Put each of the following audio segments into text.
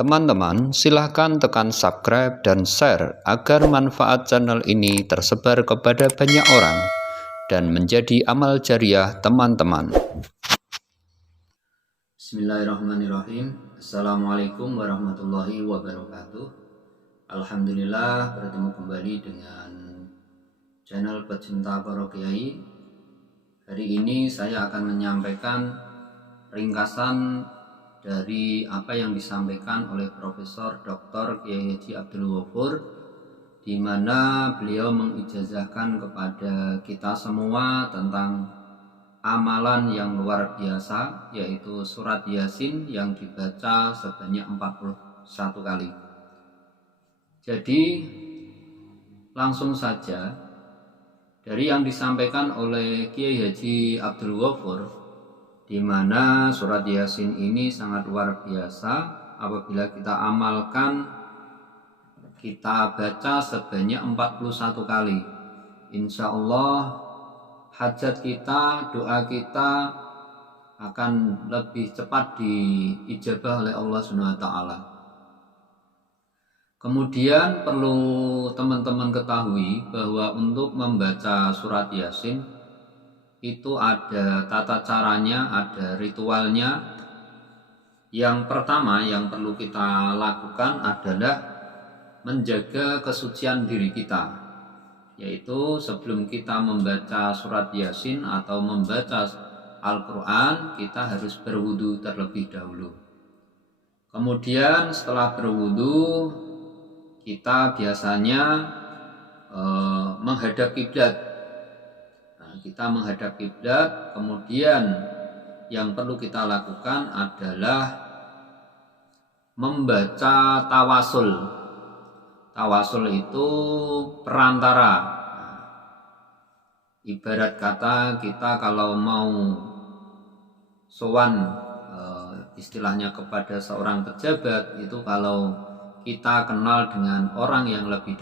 Teman-teman, silahkan tekan subscribe dan share agar manfaat channel ini tersebar kepada banyak orang dan menjadi amal jariah teman-teman. Bismillahirrahmanirrahim. Assalamualaikum warahmatullahi wabarakatuh. Alhamdulillah bertemu kembali dengan channel pecinta para kiai. Hari ini saya akan menyampaikan ringkasan dari apa yang disampaikan oleh Profesor Dr. Kiai Haji Abdul Ghafur, di mana beliau mengijazahkan kepada kita semua tentang amalan yang luar biasa, yaitu surat Yasin yang dibaca sebanyak 41 kali. Jadi langsung saja dari yang disampaikan oleh Kiai Haji Abdul Ghafur, di mana surat Yasin ini sangat luar biasa. Apabila kita amalkan, kita baca sebanyak 41 kali, insya Allah hajat kita, doa kita akan lebih cepat diijabah oleh Allah SWT. Kemudian perlu teman-teman ketahui bahwa untuk membaca surat Yasin itu ada tata caranya, ada ritualnya. Yang pertama yang perlu kita lakukan adalah menjaga kesucian diri kita, yaitu sebelum kita membaca surat Yasin atau membaca Al-Quran, kita harus berwudu terlebih dahulu. Kemudian setelah berwudu, kita biasanya menghadap kiblat. Kita menghadap kiblat, kemudian yang perlu kita lakukan adalah membaca tawasul. Tawasul itu perantara. Ibarat kata kita kalau mau sowan istilahnya kepada seorang pejabat, itu kalau kita kenal dengan orang yang lebih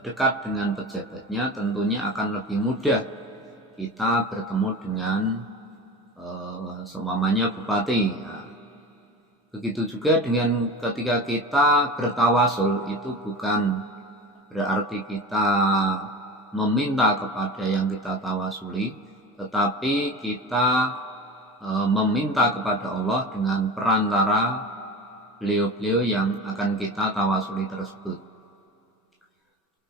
dekat dengan pejabatnya, tentunya akan lebih mudah kita bertemu dengan seumpamanya bupati. Begitu juga dengan ketika kita bertawasul, itu bukan berarti kita meminta kepada yang kita tawasuli, tetapi kita meminta kepada Allah dengan perantara beliau-beliau yang akan kita tawasuli tersebut.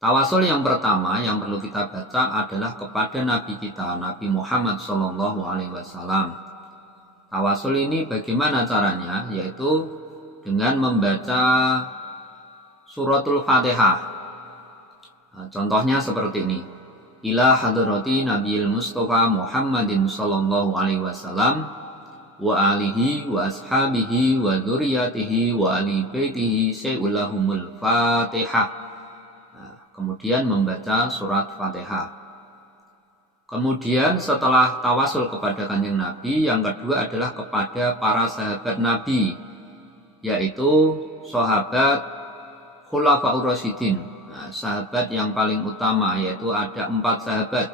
Tawasul yang pertama yang perlu kita baca adalah kepada Nabi kita, Nabi Muhammad SAW. Tawasul ini bagaimana caranya? Yaitu dengan membaca suratul Fatihah. Contohnya seperti ini: ila hadrati Nabiyil Mustafa Muhammadin SAW wa alihi wa ashabihi wa dzurriyyatihi wa ali baitihi sayyulahumul Fatihah. Kemudian membaca surat Fatihah. Kemudian setelah tawasul kepada Kanjeng Nabi, yang kedua adalah kepada para sahabat Nabi, yaitu sahabat Khulafaur Rasyidin. Sahabat yang paling utama, yaitu ada 4 sahabat.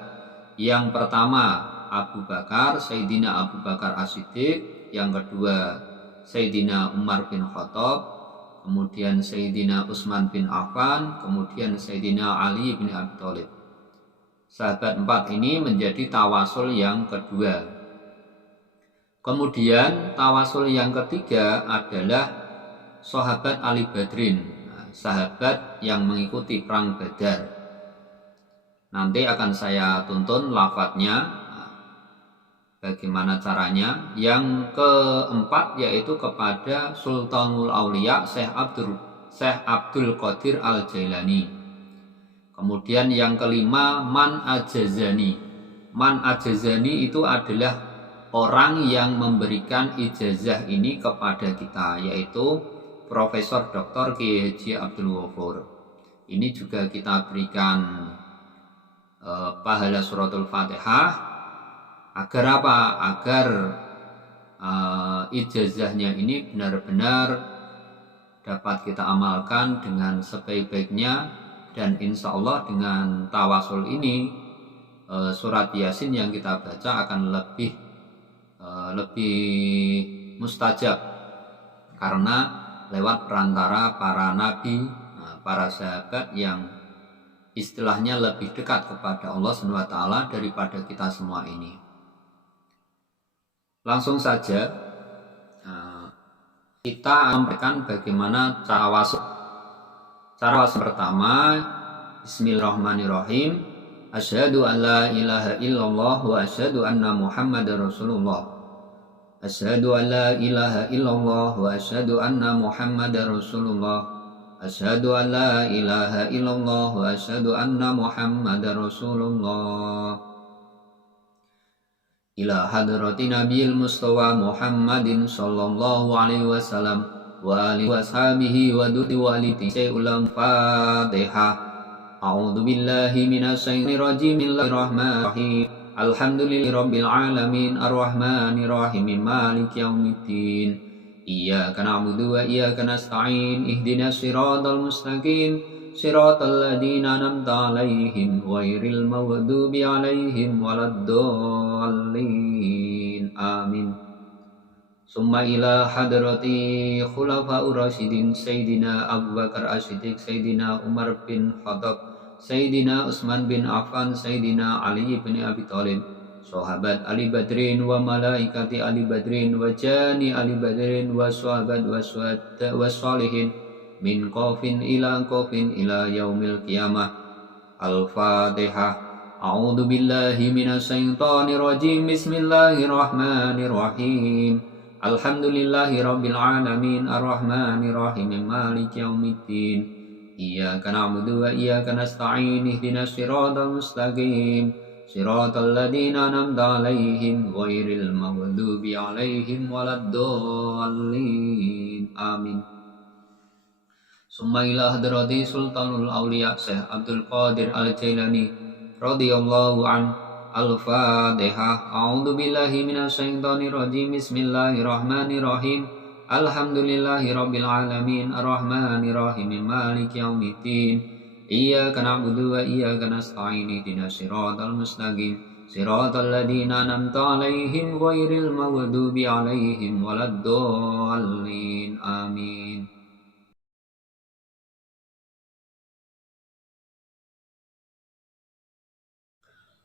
Yang pertama Abu Bakar, Sayyidina Abu Bakar As-Siddiq. Yang kedua Sayyidina Umar bin Khattab. Kemudian Sayyidina Utsman bin Affan, kemudian Sayyidina Ali bin Abi Thalib. Sahabat 4 ini menjadi tawasul yang kedua. Kemudian tawasul yang ketiga adalah sahabat Ali Badrin, sahabat yang mengikuti perang Badar. Nanti akan saya tuntun lafadznya, bagaimana caranya. Yang keempat yaitu kepada Sultanul Aulia Syekh Abdul Qadir Al-Jailani. Kemudian yang kelima Man Ajazani. Man Ajazani itu adalah orang yang memberikan ijazah ini kepada kita, yaitu Profesor Dr. Kiai Haji Abdul Ghafur. Ini juga kita berikan pahala suratul Fatihah. Agar apa? Agar ijazahnya ini benar-benar dapat kita amalkan dengan sebaik-baiknya, dan insya Allah dengan tawasul ini surat Yasin yang kita baca akan lebih mustajab, karena lewat perantara para nabi, para sahabat yang istilahnya lebih dekat kepada Allah SWT daripada kita semua ini. Langsung saja kita sampaikan bagaimana cara wassul. Cara wassul pertama, Bismillahirrahmanirrahim. Asyhadu an la ilaha illallah wa asyhadu anna Muhammadar Rasulullah. Asyhadu an la ilaha illallah wa asyhadu anna Muhammadar Rasulullah. Asyhadu an la ilaha illallah wa asyhadu anna Muhammadar Rasulullah. Ila hadrati Nabil Mustafa Muhammadin sallallahu alaihi wasallam wa alihi washabihi wa duti waliti ulam Fatihah. A'udzu billahi minasyaitonir rajim. Bismillahirrahmanirrahim. Alhamdulillahi rabbil alamin arrahmanir rahim maliki yaumiddin. Iyyaka na'budu wa iyyaka nasta'in. Ihdinas siratal mustaqim. Siratal ladzina an'amta 'alaihim ghairil maghdubi 'alaihim waladdallin. Amin. Summa ila hadrati khulafa'ur rasyidin Sayyidina Abu Bakar As-Siddiq, Sayyidina Umar bin Khattab, Sayyidina Utsman bin Affan, Sayyidina Ali bin Abi Thalib, sahabat Ali Badrin wa malaikati Ali Badrin wa jani Ali Badrin wa sahabat wa salihin min qafin ila yaumil qiyamah. Al-Fatihah. A'udzu billahi minasyaitonir rajim. Bismillahirrahmanirrahim. Alhamdulillahi rabbil alamin arrahmanir rahim maliki yaumiddin. Iyyaka na'budu wa iyyaka nasta'in. Ihdinas siratal mustaqim. Siratal ladzina an'amta 'alaihim ghairil maghdubi 'alaihim waladdallin. Amin. Summa ila hadrati Sultanul Auliya Syekh Abdul Qadir Al-Jailani radhiyallahu an. Al-Fatihah. A'udzu billahi minasyaitonir rajim. Bismillahirrahmanirrahim. Alhamdulillahi rabbil alamin arrahmanir rahim maliki yaumiddin. Iyyaka na'budu wa iyyaka nasta'in. Ihdinas siratal mustaqim. Siratal ladzina an'amta 'alaihim ghairil maghdubi 'alaihim waladdallin. Amin.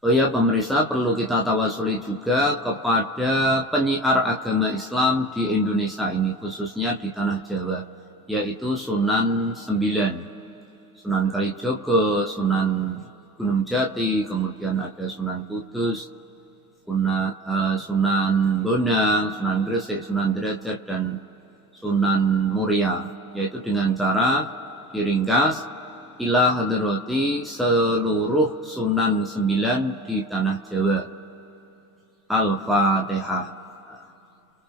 Oh ya pemirsa, perlu kita tawasuli juga kepada penyiar agama Islam di Indonesia ini, khususnya di Tanah Jawa, yaitu Sunan 9, Sunan Kalijogo, Sunan Gunung Jati, kemudian ada Sunan Kudus, Sunan Bonang, Sunan Gresik, Sunan Derajat, dan Sunan Muria, yaitu dengan cara diringkas ila hadrati seluruh Sunan 9 di Tanah Jawa. Al-Fatihah.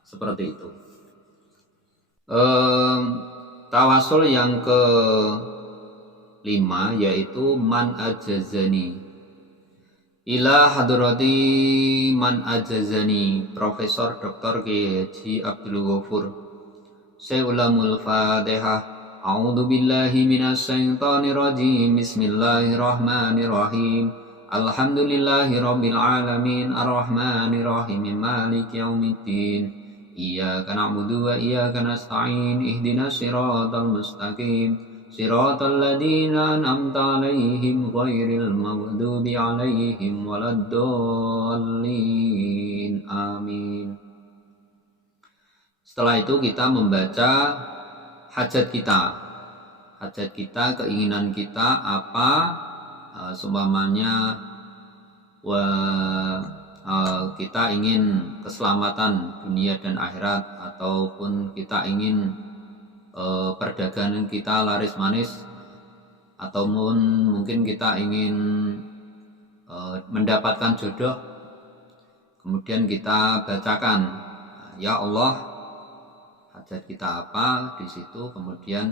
Seperti itu. Tawasul yang ke-5 yaitu man ajazani. Ila hadrati man ajazani, Profesor Dr. Haji Abdul Ghafur. Saya ulamul Fatihah. A'udzu billahi minasyaitonir rajim. Bismillahirrahmanirrahim. Alhamdulillahi rabbil alamin arrahmanir rahim maliki yaumiddin. Iyyaka na'budu wa iyyaka nasta'in. Ihdinas siratal mustaqim. Siratal ladzina an'amta 'alaihim ghairil maghdubi 'alaihim waladdallin. Amin. Setelah itu kita membaca hajat kita, keinginan kita apa, seumpamanya kita ingin keselamatan dunia dan akhirat, ataupun kita ingin perdagangan kita laris manis, ataupun mungkin kita ingin mendapatkan jodoh, kemudian kita bacakan, ya Allah, hajat kita apa di situ, kemudian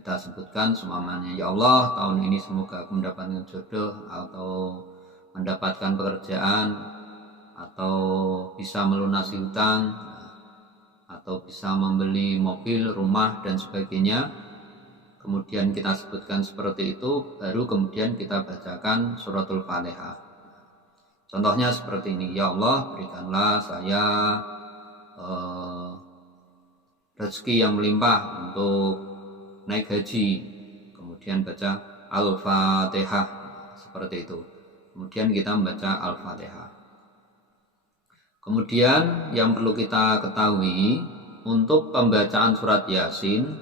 kita sebutkan semuanya, ya Allah, tahun ini semoga aku mendapatkan jodoh, atau mendapatkan pekerjaan, atau bisa melunasi hutang, atau bisa membeli mobil, rumah, dan sebagainya. Kemudian kita sebutkan seperti itu, baru kemudian kita bacakan suratul Fatihah. Contohnya seperti ini, ya Allah, berikanlah saya rezeki yang melimpah, untuk naik haji, kemudian baca Al-Fatihah seperti itu. Kemudian kita membaca Al-Fatihah. Kemudian yang perlu kita ketahui, untuk pembacaan surat Yasin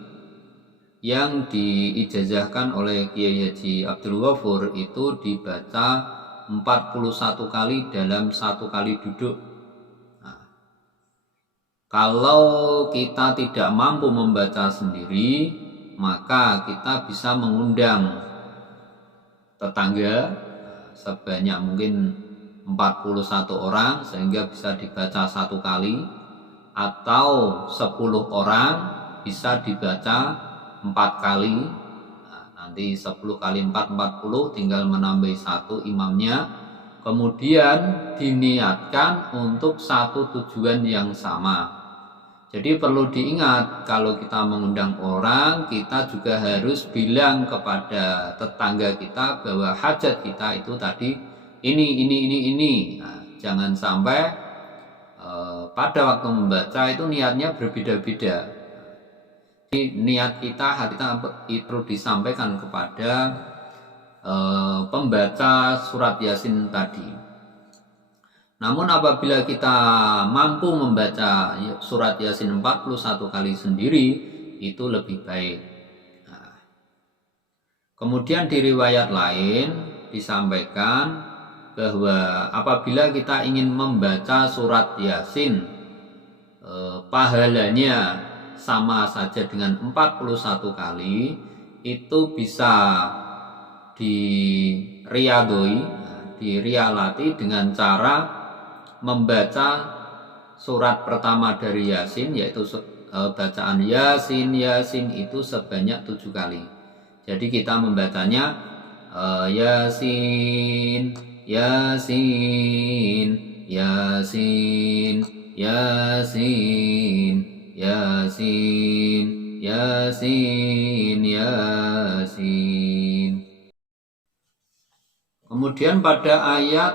yang diijazahkan oleh Kiai Haji Abdul Ghafur itu dibaca 41 kali dalam satu kali duduk. Nah, kalau kita tidak mampu membaca sendiri, maka kita bisa mengundang tetangga sebanyak mungkin 41 orang sehingga bisa dibaca satu kali, atau 10 orang bisa dibaca 4 kali. Nah, nanti 10 kali 4 40, tinggal menambah satu imamnya. Kemudian diniatkan untuk satu tujuan yang sama. Jadi perlu diingat, kalau kita mengundang orang, kita juga harus bilang kepada tetangga kita bahwa hajat kita itu tadi ini. Nah, jangan sampai pada waktu membaca itu niatnya berbeda-beda. Jadi niat kita, hati kita perlu disampaikan kepada pembaca surat Yasin tadi. Namun apabila kita mampu membaca surat Yasin 41 kali sendiri, itu lebih baik. Nah, kemudian di riwayat lain disampaikan bahwa apabila kita ingin membaca surat Yasin, pahalanya sama saja dengan 41 kali, itu bisa dirialati dengan cara membaca surat pertama dari Yasin, yaitu bacaan Yasin itu sebanyak 7 kali. Jadi kita membacanya Yasin, Yasin, Yasin, Yasin, Yasin, Yasin, Yasin. Kemudian pada ayat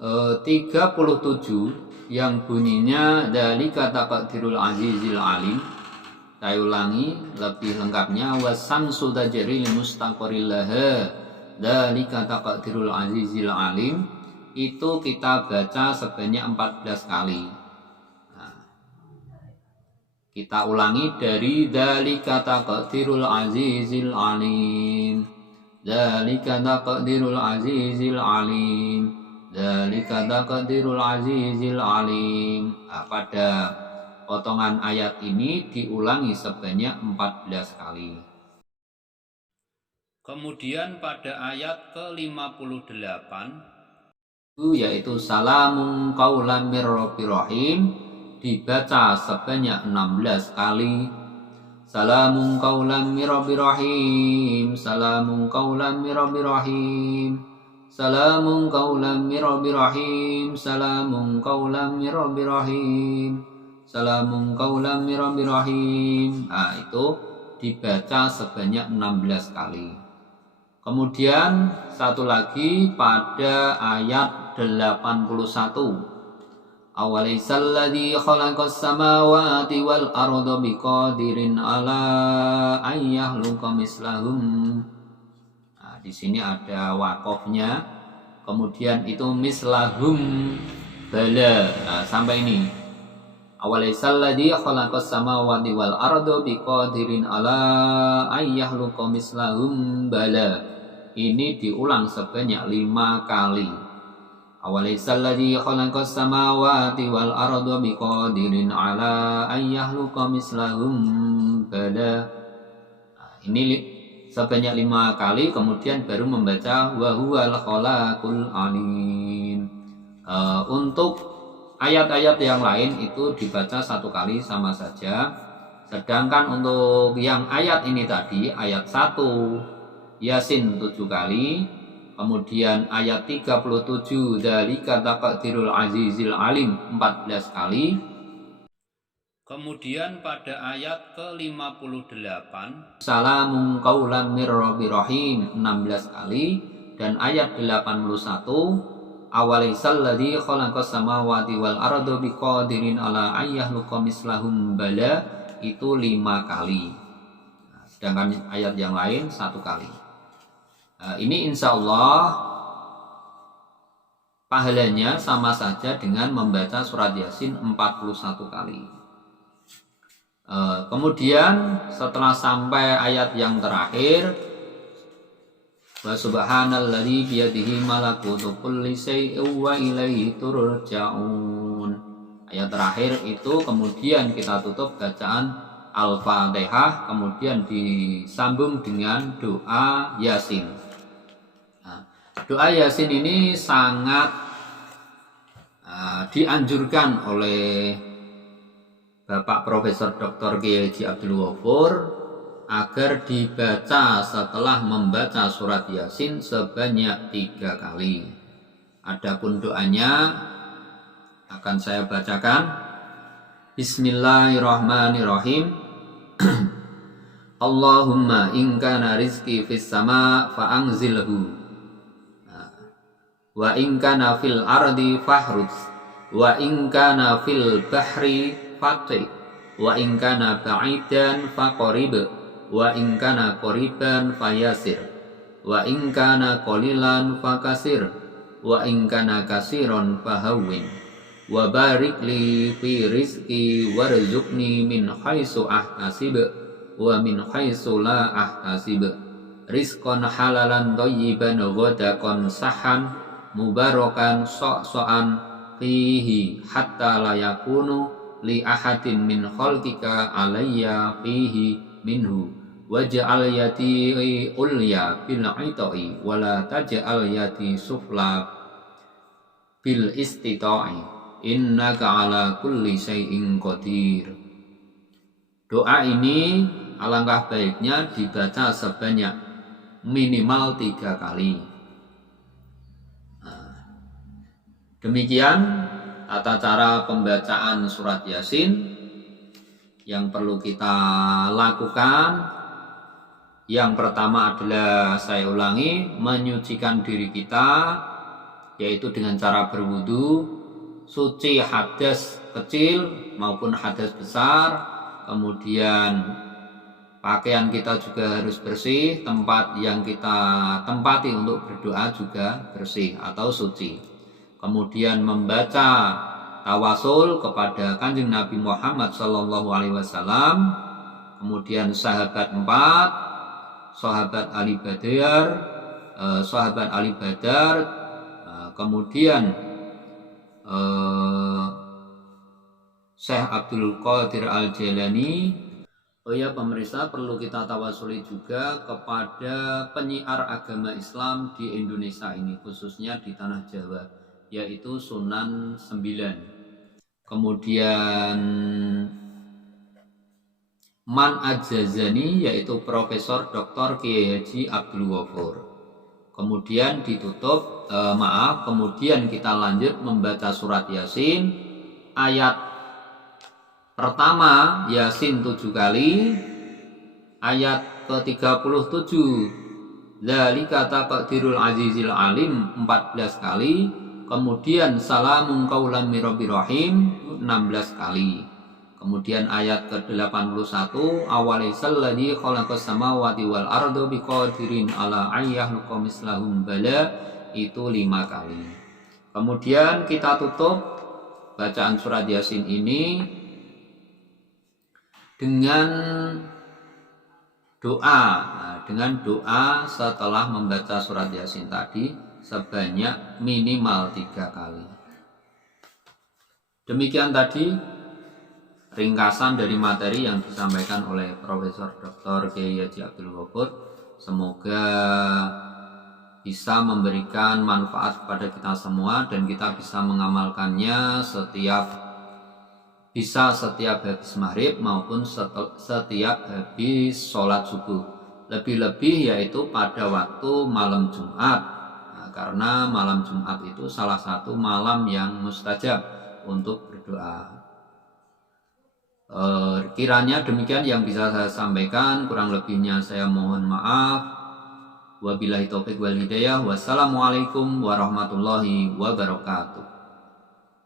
37 yang bunyinya dzalika taqdirul azizil alim, saya ulangi lebih lengkapnya, wasamsu tajri limustaqarril laha dzalika taqdirul azizil alim, itu kita baca sebanyak 14 kali. Nah, kita ulangi dari dzalika taqdirul azizil alim, dzalika taqdirul azizil alim, dzalika taqdirul azizil alim. Nah, pada potongan ayat ini diulangi sebanyak 14 kali. Kemudian pada ayat ke-58, yaitu salamun qaulan mir rabbir rahim, dibaca sebanyak 16 kali. Salamun qaulan mir rabbir rahim, salamun qaulan mir rabbir rahim, salamun qaulan mir rabbir rahim, salamun qaulan mir rabbir rahim, salamun qaulan mir rabbir rahim. Nah, itu dibaca sebanyak 16 kali. Kemudian satu lagi pada ayat 81. Awalaisal ladzi khalaqas samawati wal arda biqadirin ala ayyahluqa mislahum. Nah, di sini ada waqafnya. Kemudian itu mislahum bala. Nah, sampai ini. Awalaisal ladzi khalaqas samawati wal arda biqadirin ala ayyahluqa mislahum bala. Ini diulang sebanyak 5 kali. Awalaisal ladzi khalaqas samawati wal arda biqadirin ala ayyahluqa mislahum bala. Nah, ini sebanyak 5 kali, kemudian baru membaca wa huwal khalaqul alim. Untuk ayat-ayat yang lain itu dibaca 1 kali sama saja. Sedangkan untuk yang ayat ini tadi, ayat 1 Yasin 7 kali, kemudian ayat 37 dzalika taqdirul azizil alim 14 kali. Kemudian pada ayat ke-58 salamun qaulan mir rabbir rahim 16 kali, dan ayat 81 awalaisal ladzi khalaqas samawati wal arda biqadirin ala ayyahluqa mislahum bala itu 5 kali. Nah, sedangkan ayat yang lain 1 kali. Ini insya Allah pahalanya sama saja dengan membaca surat Yasin 41 kali. Kemudian setelah sampai ayat yang terakhir, wa subhanalladzi biyadihi malakutu kulli syai'in wa ilaihi turja'un. Ayat terakhir itu kemudian kita tutup bacaan Al-Fatihah, kemudian disambung dengan doa Yasin. Nah, doa Yasin ini sangat dianjurkan oleh Bapak Profesor Dr. Kiai Haji Abdul Ghafur agar dibaca setelah membaca surat Yasin sebanyak 3 kali. Adapun doanya akan saya bacakan. Bismillahirrahmanirrahim. Allahumma in kana rizqi fis sama fa'anzilhu, wa in kana fil ardi fahruz, wa in kana fil bahri fati, wa in kana ba'idan faqarib, wa in kana qariban fayasir, wa in kana qalilan fakasir, wa in kana kasiron fahawwin, wa barik li fi rizqi warzuqni min haitsu ahtasib wa min haitsu la ahtasib, rizqan halalan thayyiban ghadaqan sahan mubarakan sok-sokan fihi hatta la yakunu li ahadin min khalqika alayya fihi minhu, waj'al yati ulya bil ita'i wa la taj'al yati sufla bil istita'i innaka ala kulli syai'in qadir. Doa ini alangkah baiknya dibaca sebanyak minimal 3 kali. Demikian tata cara pembacaan surat Yasin yang perlu kita lakukan. Yang pertama adalah, saya ulangi, menyucikan diri kita, yaitu dengan cara berwudu, suci hadas kecil maupun hadas besar. Kemudian pakaian kita juga harus bersih, tempat yang kita tempati untuk berdoa juga bersih atau suci. Kemudian membaca tawasul kepada Kanjeng Nabi Muhammad SAW. Kemudian sahabat 4, sahabat Ali Badar, kemudian Syekh Abdul Qadir Al-Jailani. Oh ya pemirsa, perlu kita tawasuli juga kepada penyiar agama Islam di Indonesia ini, khususnya di tanah Jawa, yaitu Sunan 9. Kemudian Man Ajazani, yaitu Profesor Dr. Kiai Haji Abdul Ghafur. Kemudian ditutup, kemudian kita lanjut membaca surat Yasin. Ayat pertama Yasin 7 kali, ayat ke-37 Dzalika taqdirul azizil alim 14 kali, kemudian salamun qaulam mir rabbir rahim 16 kali. Kemudian ayat ke-81 awalaisal ladzi khalaqas samawati wal arda biqadirin ala ayyahluqa mislahum bala, itu 5 kali. Kemudian kita tutup bacaan surat Yasin ini dengan doa. Dengan doa setelah membaca surat Yasin tadi sebanyak minimal 3 kali. Demikian tadi ringkasan dari materi yang disampaikan oleh Profesor Dr. Kiai Haji Abdul Ghafur. Semoga bisa memberikan manfaat kepada kita semua dan kita bisa mengamalkannya setiap habis maghrib maupun setiap habis sholat subuh. Lebih-lebih yaitu pada waktu malam Jumat. Karena malam Jumat itu salah satu malam yang mustajab untuk berdoa. Kiranya demikian yang bisa saya sampaikan, kurang lebihnya saya mohon maaf. Wabillahi taufik wal hidayah. Wassalamualaikum warahmatullahi wabarakatuh.